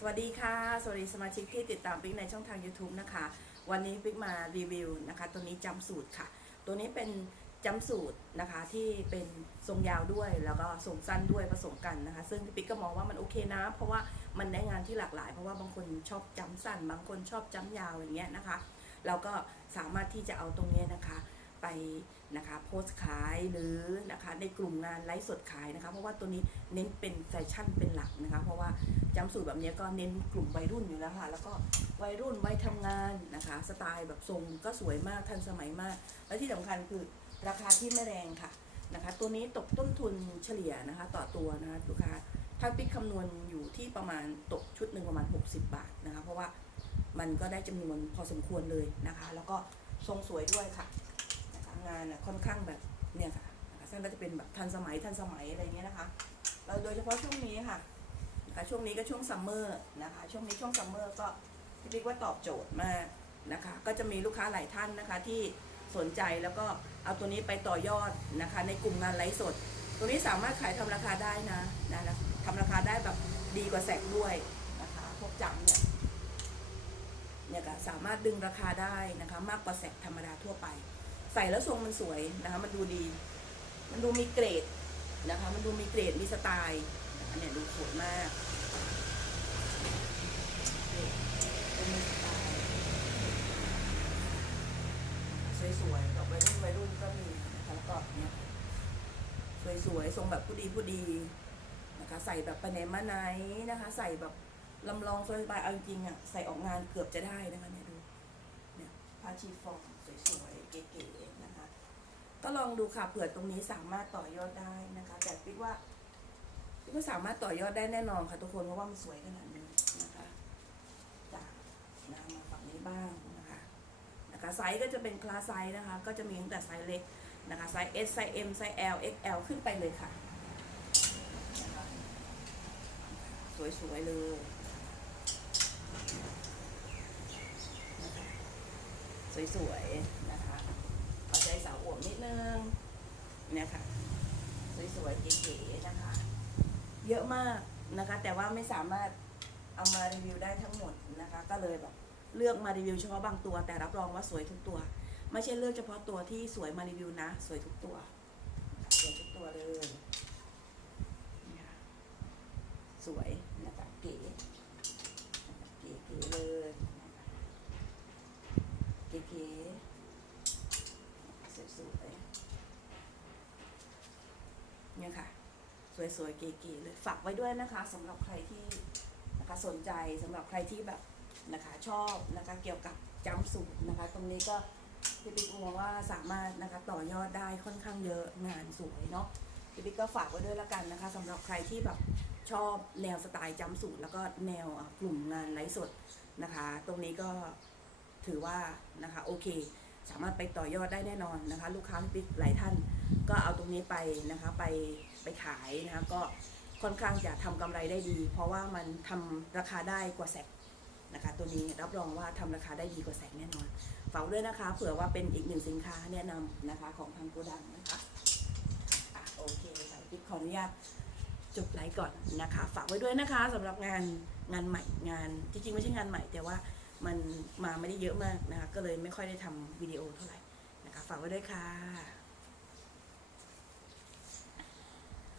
สวัสดีค่ะ สวัสดีสมาชิกที่ติดตามปิ๊กในช่องทาง YouTube นะคะ วันนี้ปิ๊กมารีวิวนะคะ ตัวนี้จำสูตรค่ะ ตัวนี้เป็นจำสูตรนะคะที่เป็นทรงยาวด้วยแล้วก็ทรงสั้นด้วยผสมกันนะคะ ซึ่งปิ๊กก็มองว่ามันโอเคนะ เพราะว่ามันได้งานที่หลากหลาย เพราะว่าบางคนชอบจำสั้น บางคนชอบจำยาวอย่างเงี้ยนะคะ เราก็สามารถที่จะเอาตรงเนี้ยนะคะไปนะคะโพสขายหรือนะคะในกลุ่มงานไลฟ์สดขายนะคะ เพราะว่าตัวนี้เน้นเป็นแฟชั่นเป็นหลักนะคะ เพราะว่า จำสูตรแบบนี้ก็เน้นกลุ่มวัยรุ่นอยู่แล้วค่ะ แล้วก็วัยรุ่นวัยทำงานนะคะ สไตล์แบบทรงก็สวยมากทันสมัยมาก และที่สำคัญคือราคาที่ไม่แรงค่ะนะคะ ตัวนี้ตกต้นทุนเฉลี่ยนะคะ ต่อตัวนะคะลูกค้าถ้าปิ๊กคำนวณอยู่ที่ประมาณตกชุดหนึ่งประมาณ 60 บาทนะคะ เพราะว่ามันก็ได้จำนวนพอสมควรเลยนะคะ แล้วก็ทรงสวยด้วยค่ะนะคะงานค่อนข้างแบบเนี่ยค่ะซึ่งก็จะเป็นแบบทันสมัยทันสมัยอะไรเงี้ยนะคะแล้วโดยเฉพาะช่วงนี้ค่ะ คะช่วงนี้ก็ช่วงซัมเมอร์นะคะ ช่วงนี้ช่วงซัมเมอร์ก็พี่ปิ๊กว่าตอบโจทย์มากนะคะ ก็จะมีลูกค้าหลายท่านนะคะที่สนใจแล้วก็เอาตัวนี้ไปต่อยอดนะคะ ในกลุ่มงานไลฟ์สด ตัวนี้สามารถขายทำราคาได้นะนะนะทำราคาได้แบบดีกว่าแสกด้วยนะคะพวกจำเนี่ยเนี่ยก็สามารถดึงราคาได้นะคะ มากกว่าแสกธรรมดาทั่วไป ใส่แล้วทรงมันสวยนะคะมันดูดี มันดูมีเกรดนะคะ มันดูมีเกรดมีสไตล์นะคะเนี่ยดูสวยมากนี่เป็นมีสไตล์ สวยๆแบบวัยรุ่นวัยรุ่นก็มีนะคะแล้วก็เนี่ยสวยๆทรงแบบผู้ดีผู้ดีนะคะ ใส่แบบไปไหนมาไหนนะคะ ใส่แบบลำลองสบายเอาจริงๆอะใส่ออกงานเกือบจะได้นะคะเนี่ยดูเนี่ยผ้าชีฟองสวยๆเก๋ๆนะคะ ก็ลองดูค่ะเผื่อตรงนี้สามารถต่อยอดได้นะคะ แต่ปิ๊กว่าปิ๊กว่าสามารถต่อยอดได้แน่นอนค่ะทุกคนเพราะว่ามันสวยขนาดนี้นะคะจากนะมาฝั่งนี้บ้าง นะคะไซส์ก็จะเป็นคลาสไซส์นะคะ ก็จะมีตั้งแต่ไซส์เล็กนะคะไซส์ S ไซส์ M ไซส์ L XL ขึ้นไปเลยค่ะ สวย ๆ เลยสวยๆนะคะเอาใจสาวอวบนิดนึงเนี่ยค่ะ สวยๆเก๋ๆนะคะ เยอะมากนะคะ แต่ว่าไม่สามารถเอามารีวิวได้ทั้งหมดนะคะ ก็เลยแบบ เลือกมารีวิวเฉพาะบางตัว แต่รับรองว่าสวยทุกตัว ไม่ใช่เลือกเฉพาะตัวที่สวยมารีวิวนะ สวยทุกตัว สวยทุกตัวเลยนสวยนะคะเก๋นะคะเก๋เลยนะคะเก๋ๆสวยเนี่ยค่ะ สวยๆเก๋ๆเลยฝากไว้ด้วยนะคะสำหรับใครที่นะคะสนใจสำหรับใครที่แบบ นะคะ ชอบนะคะเกี่ยวกับจำสูตรนะคะ ตรงนี้ก็พี่ปิ๊กมองว่าสามารถนะคะต่อยอดได้ค่อนข้างเยอะงานสวยเนาะพี่ปิ๊กก็ฝากไว้ด้วยละกันนะคะสำหรับใครที่แบบชอบแนวสไตล์จำสูตรแล้วก็แนวกลุ่มงานไลฟ์สดนะคะ ตรงนี้ก็ถือว่านะคะโอเค สามารถไปต่อยอดได้แน่นอนนะคะ ลูกค้าพี่ปิ๊กหลายท่านก็เอาตรงนี้ไปนะคะไปไปขายนะคะก็ค่อนข้างจะทำกำไรได้ดี เพราะว่ามันทำราคาได้กว่าแสก นะคะตัวนี้รับรองว่าทำราคาได้ดีกว่าแสกแน่นอนฝากไว้ด้วยนะคะ เผื่อว่าเป็นอีกหนึ่งสินค้าแนะนำนะคะของทางโกดังนะคะอะโอเคค่ะพี่ปิ๊กขออนุญาตจบไลฟ์ก่อนนะคะ ฝากไว้ด้วยนะคะสำหรับงานงานใหม่งานจริงๆไม่ใช่งานใหม่ แต่ว่ามันมาไม่ได้เยอะมากนะคะก็เลยไม่ค่อยได้ทำวิดีโอเท่าไหร่นะคะฝากไว้ด้วยค่ะ